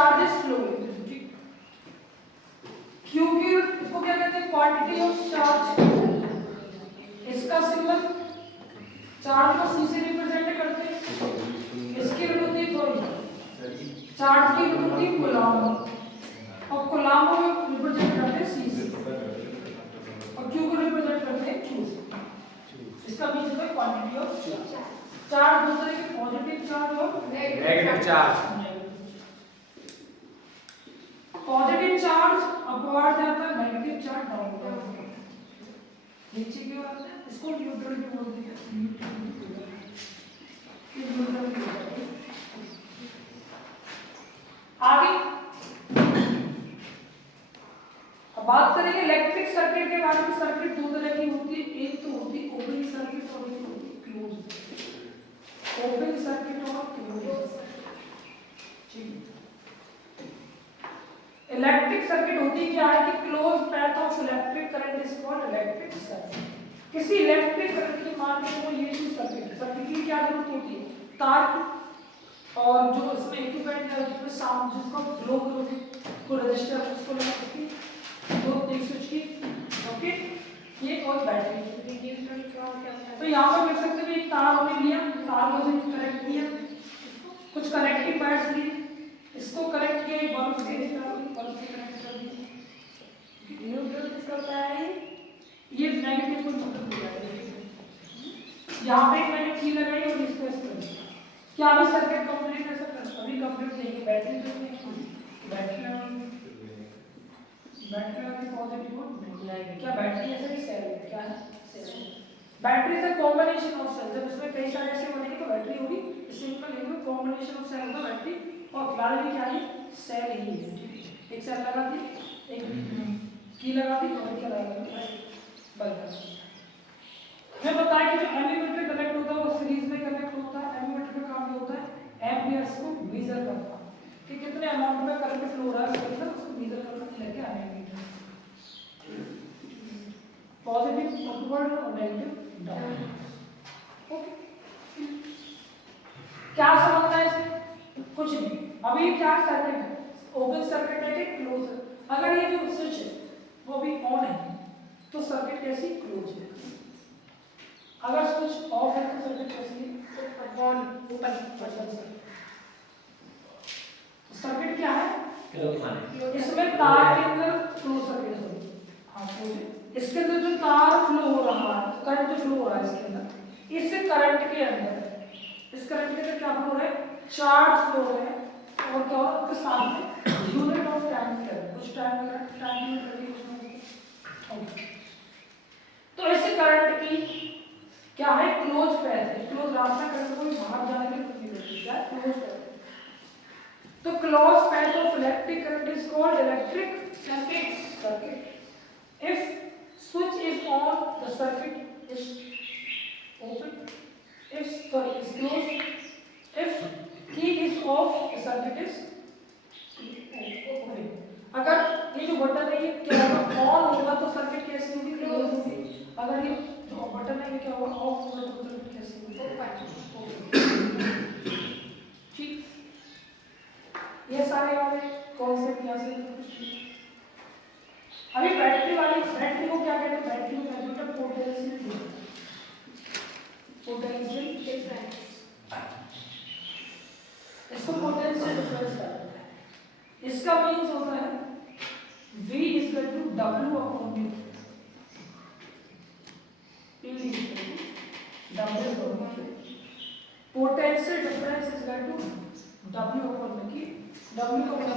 Charges flow ठीक। Q की इसको क्या कहते हैं क्वांटिटी ऑफ चार्ज, इसका सिंबल चार्ज को सी से रिप्रेजेंट करते हैं, इसकी यूनिट होती है थोड़ी चार्ज की यूनिट होती है कूलम्ब और कूलम्ब को रिप्रेजेंट करते हैं सी से और क्यू को रिप्रेजेंट करते हैं क्यू से। इसका मीन्स है क्वांटिटी ऑफ चार्ज दूसरे के पॉजिटिव चार्ज और negative charge. Positive charge upward जाता है, नेगेटिव चार्ज डाउनवर्ड नीचे की ओर आता है। इसको न्यूट्रल भी बोलते हैं, न्यूट्रल भी होता है। आगे अब बात करेंगे इलेक्ट्रिक सर्किट के बारे में। सर्किट दो तरह की होती है, एक तो होती है ओपन सर्किट और एक होती है क्लोज। ओपन सर्किट और क्लोज ठीक। इलेक्ट्रिक सर्किट होती क्या है कि close path of electric current is called electric circuit. किसी इलेक्ट्रिक करंट की मान के वो ये चीज सर्किट की क्या जरूरत होती है, तार की और जो इसमें इक्विपमेंट है उसमें साउंड जिसको फ्लो करोगे को रजिस्टर उसको लगा सकती दो एक स्विच की ओके ये और बैटरी। तो यहाँ पर देख सकते हैं एक तार हमने लिया, तार को हमने कनेक्ट किया, कुछ कनेक्टिंग वायर्स लिए, इसको कनेक्ट किया एक बल्ब से कनेक्ट कर दिया। न्यूट्रल किसका होता है, ये नेगेटिव को न्यूट्रल हो जाएगा। यहाँ पे मैंने की लगाई और इसको इस तरह क्या अभी सर्किट कंप्लीट है सर, अभी कंप्लीट नहीं। बैटरी तो नहीं, बैटरी पॉजिटिव और क्या बैटरी ऐसे ही सेल है, क्या है सेल। बैटरी से कॉम्बिनेशन ऑफ सेल, जब इसमें कई सारे ऐसे बनेंगे तो बैटरी होगी, सिंपल है कॉम्बिनेशन ऑफ सेल होगा बैटरी। और फिलहाल भी क्या है सेल ही है, एक सेल लगा दी, एक की लगा दी और क्या लगा दी बल्ब। मैं बताया कि जो एमीमीटर कनेक्ट होता है वो सीरीज में कनेक्ट होता है। एमीमीटर का काम होता है एम्पियर्स को मेजर करना कि कितने अमाउंट में करंट फ्लो हो रहा है उसके अंदर, उसको मेजर करने के लिए एमीमीटर पॉजिटिव अपवर्ड और नेगेटिव डाउनवर्ड। ओके क्या समझना है इसमें, कुछ नहीं। अभी क्या सर्किट है, ओपन सर्किट है कि क्लोज है। अगर ये जो स्विच है वो अभी ऑन है तो सर्किट कैसी क्लोज है, अगर स्विच ऑफ है तो सर्किट कैसी है ऑन ओपन। सर्किट क्या है, इसमें तार के अंदर फ्लो सर्किट है। हाँ इसके अंदर जो तार फ्लो हो रहा है, करंट जो फ्लो हो रहा है इसके अंदर, इस करंट के अंदर, इस करंट के अंदर क्या फ्लो हो रहा है, चार्ज फ्लो हो रहा है। और क्या होगा उसके सामने यूनिट ऑफ टाइम क्या है, कुछ टाइम लग रहा है, टाइम यूनिट लगी उसमें। तो इस करंट की क्या है क्लोज पैथ है, क्लोज रास्ता करंट को बाहर जाने के लिए कुछ नहीं मिलती, क्या क्लोज पैथ। तो close path of electric current is called electric circuit. If switch is on, the circuit is open. If sorry is closed. If key is off, the circuit is open. अगर ये जो button है ये क्या होगा on होगा तो circuit कैसी होगी, क्लोज होगी। अगर ये जो बटन है ये क्या होगा ऑफ होगा तो सर्किट कैसी होगी, ठीक। ये सारे वाले कॉन्सेप्ट यहाँ से अभी बैटरी बैटरी को क्या कहते हैं, बैटरी को कहते हैं पोटेंशियल डिफरेंस। इसको पोटेंशियल डिफरेंस कहते हैं। इसका मींस होता है V = W/V। Potential difference = W/V। W का मतलब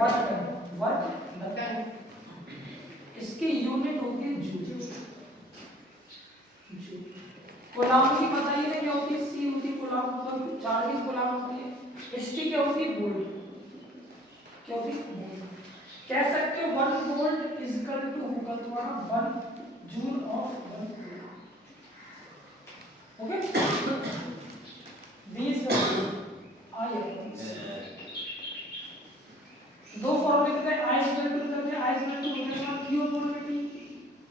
होता है वर्क डन। इसकी यूनिट होती है जूल। कूलम्ब की पता ही नहीं क्या होती है, सी होती है कूलम्ब, मतलब चार्ज की कूलम्ब होती है। एसटी क्या होती है वोल्ट, क्या होती है वोल्ट। कह सकते हो 1 वोल्ट = होगा तुम्हारा 1 जूल ऑफ 1 कूलम्ब। ओके 20 आई दो फॉर्मूले कितने I = करते हैं, I = होने के बाद Q / T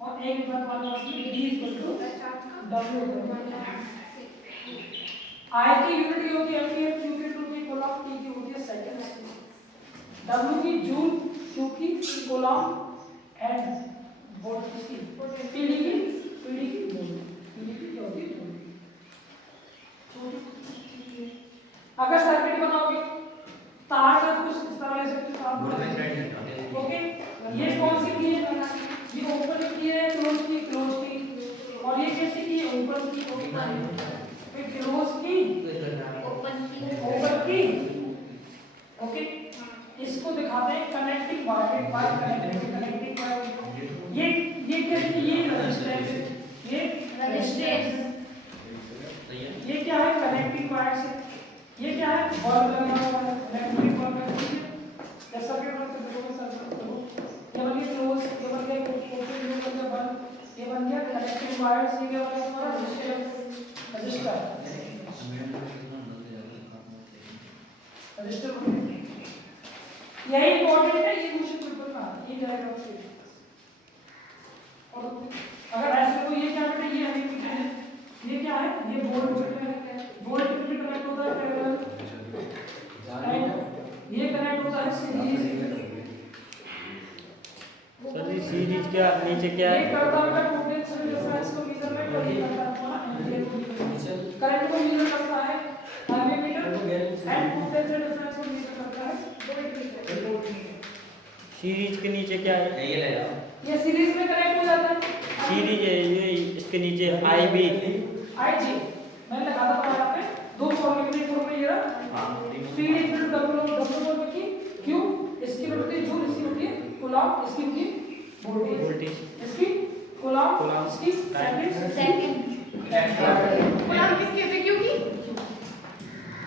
और एक बात वाला वास्ते D = W/V। I की यूनिट की होती है एम्पीयर, Q की यूनिट होती है कूलम्ब, T की होती है सेकंड। W की जूल, Q की कूलॉम एंड वोल्ट की PD की वोल्ट, PD की क्या होती है वोल्ट। अगर सर्किट बनाओगे तार का कुछ इस तरह ले सकते हो आप। ओके, ये कौन सी की है, ये ओपन की है, क्लोज की, और ये कैसी की है, ओपन की, फिर क्लोज की, ओपन की। ओके, इसको दिखाते हैं कनेक्टिंग वायर, कनेक्टिंग वायर। ये कैसे की, ये रेजिस्टेंस, ये क्या है कनेक्टिंग वायर से, ये क्या है बल्ब लगा हुआ है, इलेक्ट्रिक बल्ब है। जैसा कि मैं देखो ये बन गया क्लोज, ये बन गया ओपन, ये बन गया बल्ब, ये बन गया कनेक्टिंग वायर से, ये बन गया हमारा रजिस्टर। यही इंपॉर्टेंट है, ये क्वेश्चन पेपर में आता है, ये डायग्राम से। और अगर ऐसे कोई ये क्या बेटा, ये एमीटर है, ये क्या है, ये वोल्टमीटर है, वोल्टमीटर कनेक्ट होता है पैरेलल, राइट, ये कनेक्ट होता है सीरीज। सर जी सीरीज क्या नीचे क्या है, ये करता है पोटेंशियल डिफरेंस को मेजरमेंट करता है हमारा एम्पीयर, करंट को मेजर करता है एमीटर, एंड पोटेंशियल डिफरेंस को मेजर करता है वोल्टमीटर। सीरीज के नीचे क्या है, ये ले जाओ, ये सीरीज में कनेक्ट हो जाता है, सीरीज है ये, इसके नीचे IB, IG मैंने लगा था यहाँ पे दो फॉर्मूले ये रहा, PD इक्वल टू W बोल की Q, इसकी होती है जूल, इसकी होती है कूलॉम, इसकी होती है वोल्टेज, इसकी कूलॉम, इसकी सेकंड। कूलॉम किसकी होती है, क्यों की?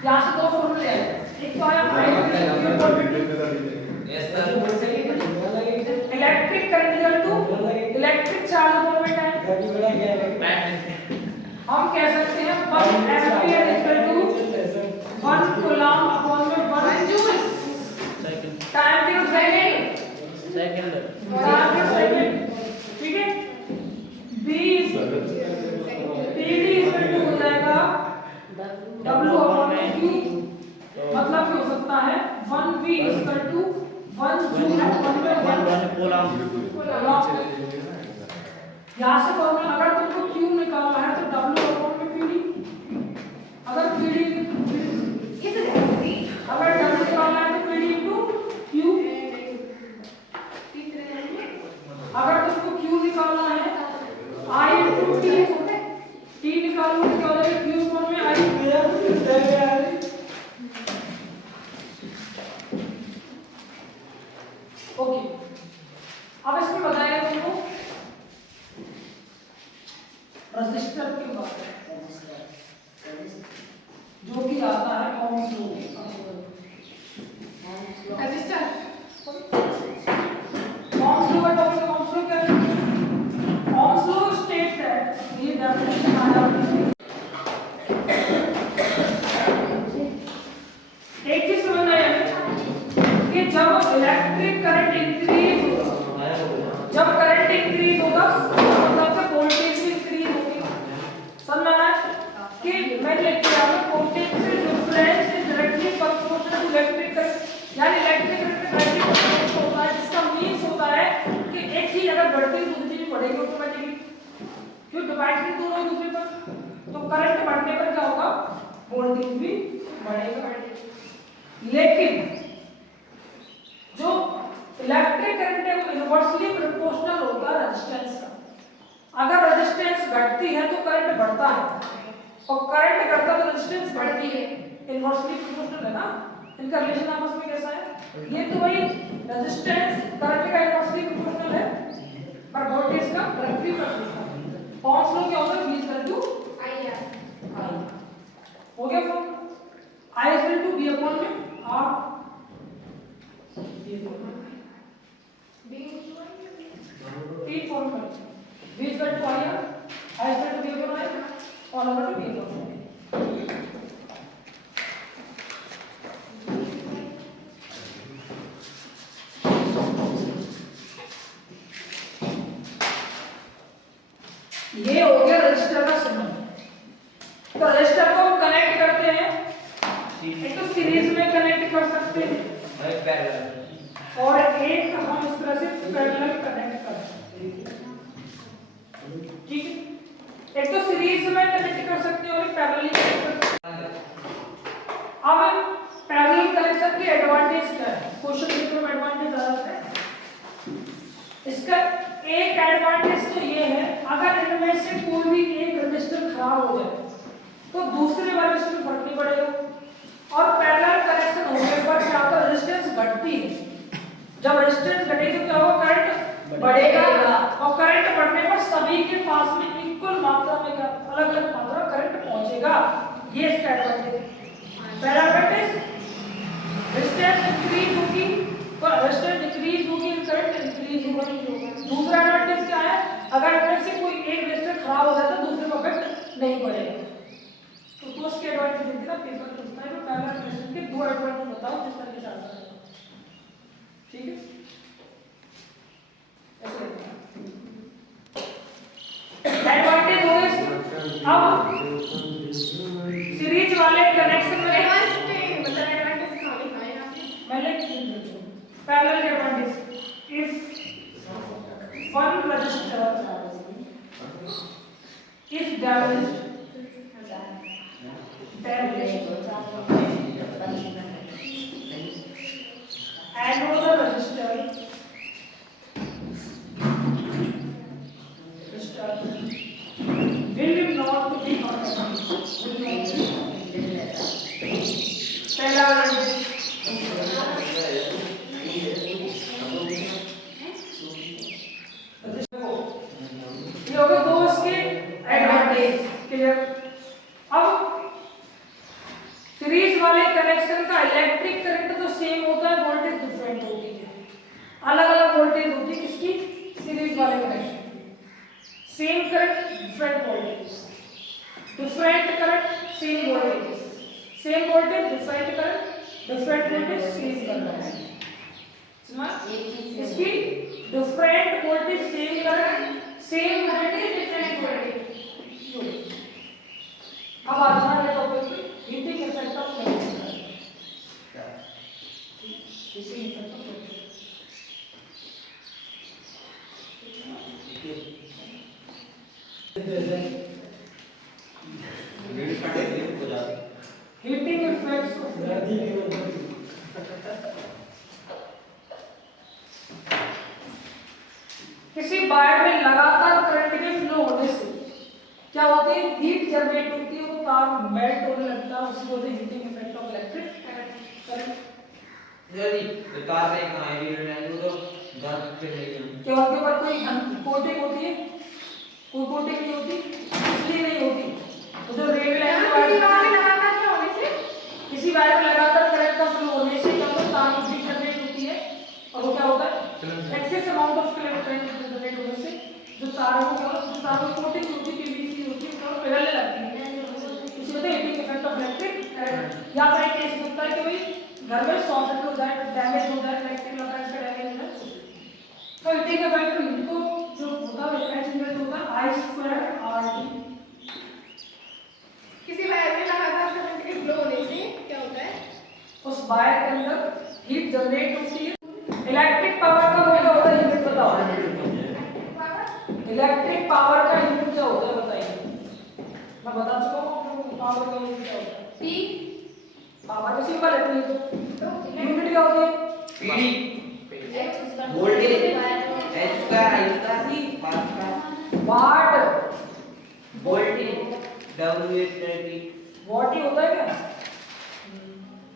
यहाँ से दो फॉर्मूले हैं, एक तो आया electric current equal to electric charge upon time. हम कह सकते हैं 1 ampere equal to 1 coulomb upon में 1 जूल, टाइम की सेकंड, टाइम की सेकंड, ठीक है। PD इक्वल टू हो जाएगा W अपॉन में Q, मतलब हो सकता है 1V equal to 1 joule upon में 1 कूलॉम। यहाँ से फॉर्मूला अगर तुमको Q निकालना है तो W अपॉन में PD, अगर PD अगर W निकालना है तो PD इनटू Q, अगर तुमको Q निकालना है I इनटू T निकालोगे तो क्या हो जाएगा Q अपॉन में I। ओके, अब इसमें बताएगा तुमको रजिस्टर की बात है, जो कि आता है Ohm's law. Register Ohm's law का टॉपिक, ओम्स लॉ क्या है? ओम्स लॉ स्टेट दैट, ये डेफिनेशन आया एक ही समझना है कि जब इलेक्ट्रिक करंट इंक्रीज होगा, जब करंट इंक्रीज होगा मतलब वोल्टेज भी इंक्रीज होगी। समझ में आ रहा है कि मैंने लिख दिया है potential difference is directly proportional to electric current, यानी इलेक्ट्रिक करंट डायरेक्टली प्रोपोर्शनल होता है, जिसका मींस होता है कि एक चीज अगर बढ़ती है दूसरी चीज बढ़ेगी ऑटोमेटिकली, क्यों डिपेंडेंट दोनों एक दूसरे पर, तो करंट बढ़ने पर क्या होगा, वोल्टेज भी बढ़ेगा। लेकिन जो इलेक्ट्रिक करंट है वो इनवर्सली प्रोपोर्शनल होता है रेजिस्टेंस का। अगर रेजिस्टेंस घटती है तो करंट बढ़ता है, और करंट घटता तो रेजिस्टेंस बढ़ती है, इनवर्सली प्रोपोर्शनल है ना, इनका रिलेशन आपस में कैसा है, ये तो वही रेजिस्टेंस करंट का इनवर्सली प्रोपोर्शनल है पर वोल्टेज का डायरेक्टली प्रोपोर्शनल है। ओम्स लॉ क्या होता है, V इक्वल टू I, हो गया form, I equal to V upon में R, तीन फॉर्म कर V equal to I equal to V upon I, और number two V upon I। ये हो गया रजिस्टर का सिंबल। और एक हम इस तरह से पैरेलल कनेक्ट कर सकते हैं। ठीक है, एक तो सीरीज में कनेक्ट कर सकते हैं और एक पैरेलली कनेक्ट कर सकते हैं। अब पैरेलल कनेक्शन के एडवांटेज क्या है? क्वेश्चन पेपर में एडवांटेज आ जाता है। इसका एक एडवांटेज तो ये है, अगर इनमें से कोई भी एक रजिस्टर खराब हो जाए तो दूसरे वाले से फर्क नहीं पड़ेगा। और पैरेलल कनेक्शन होने पर क्या होता है, रेजिस्टेंस घटती है। जब रेजिस्टेंस घटेगी तो क्या होगा, करंट बढ़ेगा और करंट बढ़ने पर सभी के पास में इक्वल मात्रा में क्या अलग अलग मात्रा करंट पहुंचेगा। ये इसका एडवांटेज है। पहला एडवांटेज, रेजिस्टेंस इंक्रीज होगी तो रेजिस्टेंस डिक्रीज होगी, करंट इंक्रीज होगा। दूसरा एडवांटेज क्या है, अगर इनमें से कोई एक रेजिस्टर खराब हो जाता है तो दूसरे पर इफेक्ट नहीं पड़ेगा। तो उसके एडवांटेज देते ना पेपर पूछता है, तो पहला रेजिस्टर के दो एडवांटेज बताओ जिस तरह से आता है। ठीक है, ऐसे एडवांटेज हो गए। अब सीरीज वाले कनेक्शन में मतलब एडवांटेज कहाँ लिखा है आपने? मैंने parallel advantage, if one resistor is damaged, another resistor will not be affected. पहला ये हो गए दो इसके एडवांटेज। क्लियर। अब सीरीज वाले कनेक्शन का इलेक्ट्रिक करंट तो सेम होता है, वोल्टेज डिफरेंट होती है, अलग अलग वोल्टेज होती है। किसकी? सीरीज वाले कनेक्शन की। Same current different voltage, different current same voltage, same voltage different current, different voltage same current. इसकी different voltage same current, same voltage different voltage. अब आज हमारे टॉपिक पे heating effect of electric heating effect of heating effects of किसी wire में लगातार current के flow होने से क्या होती है, हीट जनरेट होती है, वो तार मेल्ट होने लगता है, उसी बोलते हैं heating effect of electric current. जल्दी तार में कहां है वीडियो तो दर्द पे नहीं क्या उनके ऊपर कोई कोटिंग होती है? कोई कोटिंग नहीं होती, इसलिए नहीं होती। तो जो रेलवे लाइन लगातार क्या होने से? किसी वायर में लगातार करंट का फ्लो होने से क्या होता है, तार में हीट जनरेट होती है और वो क्या होता है, excess amount of current generate होने से जो तार को क्या होता है, तार में कोटिंग होती है, पीवीसी होती है, और पिघलने लगती है। इसी वजह से heating effect of electric current. यहाँ पर एक केस होता है कि भाई घर में शॉर्ट हो जाए, डैमेज हो जाए, इलेक्ट्रिक अप्लायंस का डैमेज हो जाए, तो हीटिंग इफेक्ट इनको जो होता है इफेक्ट जनरेट होता है I²RT। किसी वायर में लगातार करंट के फ्लो होने से क्या होता है? उस वायर के अंदर हीट जनरेट होती है। इलेक्ट्रिक पावर का क्या होता है, यूनिट बताओ। इलेक्ट्रिक पावर का यूनिट क्या होता है बताइए। मैं बता चुका हूं पावर का यूनिट क्या होता है। P पावर का सिंबल है, यूनिट क्या होती है? पीडी वोल्टेज H²I² वाट, वोल्टेज W/T वाट ही होता है क्या?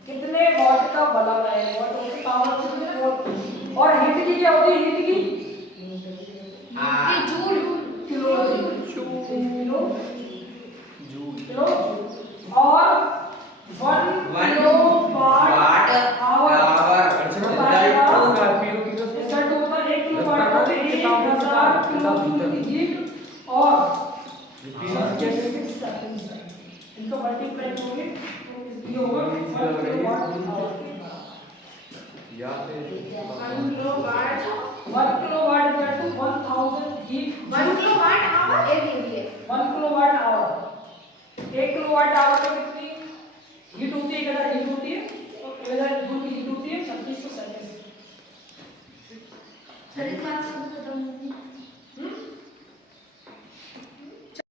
कितने वाट का बल्ब है, वाट होती है पावर कितने वोल्ट। और हीट की क्या होती है, हीट की जूल किलो किलो और 1 किलोवाट आवर इसका टोटल 1 किलोवाट होता है 1000 किलो जूल की हीट और इनको मल्टीप्लाई करोगे तो ये होगा 1 kilowatt hour. 1 kilowatt 1 kilowatt equal to 1000 heat. 1 kilowatt hour 1 kilowatt hour 1 kilowatt hour में कितनी हीट होती है, कितना हीट होती है, तो 1000 जूल की हीट होती है। है 3600 सेकेंड। सर इस बात को खत्म होगी